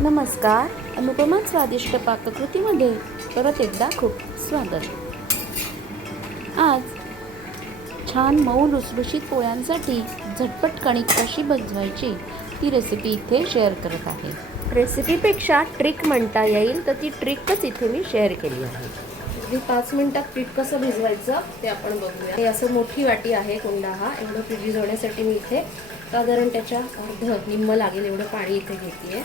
नमस्कार. अनुपमा स्वादिष्ट पाककृतीमध्ये परत एकदा खूप स्वागत. आज छान मऊ लुसलुशीत पोळ्यांसाठी झटपट कणिक कशी बनवायची ती रेसिपी इथे शेअर करत आहे. रेसिपीपेक्षा ट्रिक म्हणता येईल, तर ती ट्रिकच इथे मी शेअर केली आहे. अगदी 5 मिनिटात पीठ कसं भिजवायचं ते आपण बघूया. हे असं मोठी वाटी आहे कुंडा हा. एवढं पीठ भिजवण्यासाठी मी इथे साधारण त्याच्या निम्म लागेल एवढं पाणी इथे घेते.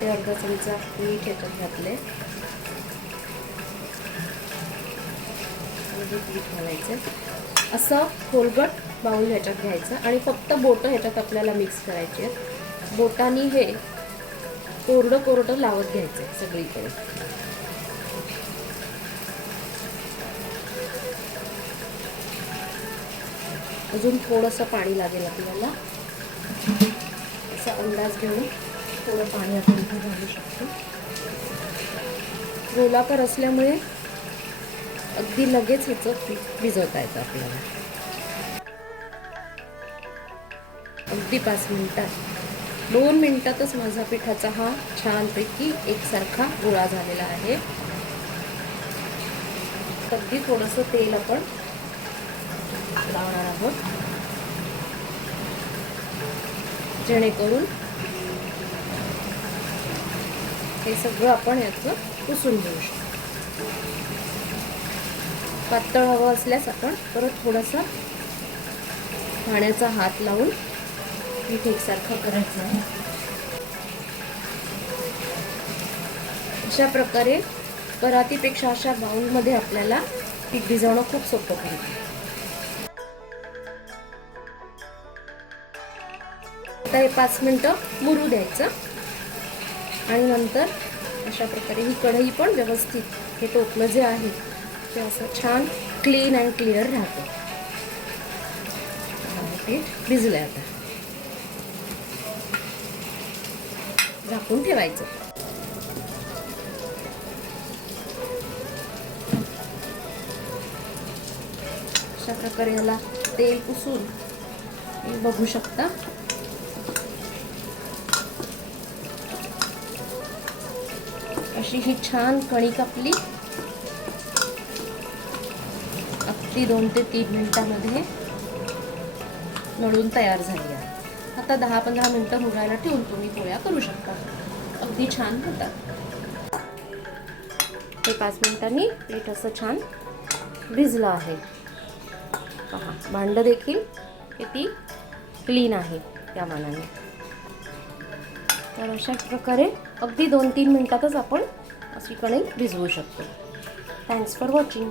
ते अर्धा चमचा मीठ ह्याच्यात घातले. पीठ घालायचं. असं खोलगट बाउल ह्याच्यात घ्यायचं आणि फक्त बोटं ह्याच्यात आपल्याला मिक्स करायची आहेत. बोटांनी हे कोरडं कोरडं लावत घ्यायचं सगळीकडे. अजून थोडंसं पाणी लागेल आपल्याला. असा अंदाज घेऊन थोडं पाणी आपण इथे घालू शकतो. गोलाकार असल्यामुळे अगदी लगेच ह्याचं पीठ भिजवता येतं आपल्याला. अगदी 5 मिनिटात 2 मिनिटातच माझा पिठाचा हा छानपैकी एकसारखा गोळा झालेला आहे. अगदी थोडंसं तेल आपण लावणार आहोत, जेणेकरून हे सगळं आपण याचं पुसून घेऊ शकतो. पातळ हवं असल्यास आपण परत थोडासा पाण्याचा हात लावून पीठ एकसारखं करायचं आहे. अशा प्रकारे परातीपेक्षा अशा बाउलमध्ये आपल्याला पीठ भिजवणं खूप सोपं पडतं. आता हे 5 मिनिटं मुरू द्यायचं आणि नंतर अशा प्रकारे ही कढई पण व्यवस्थित, हे टोपलं जे आहे ते असं छान क्लीन अँड क्लिअर राहतं. पीठ भिजलंय. आता झाकून ठेवायचं. अशा प्रकारे याला तेल पुसून बघू शकता. अशी ही छान कणिक आपली अगदी 2 ते 3 मिनिटांमध्ये मळून तयार झाली आहे. आता 10-15 मिनिटं मुरायला ठेवून तुम्ही पोळ्या करू शकता. अगदी छान होतात. हे 5 मिनिटांनी पीठ असं छान भिजलं आहे. पहा, भांडं देखील किती क्लीन आहे त्या मानाने. तर अशा प्रकारे अगदी 2-3 मिनिटातच आपण अशी कणिक भिजवू शकतो. Thanks for watching.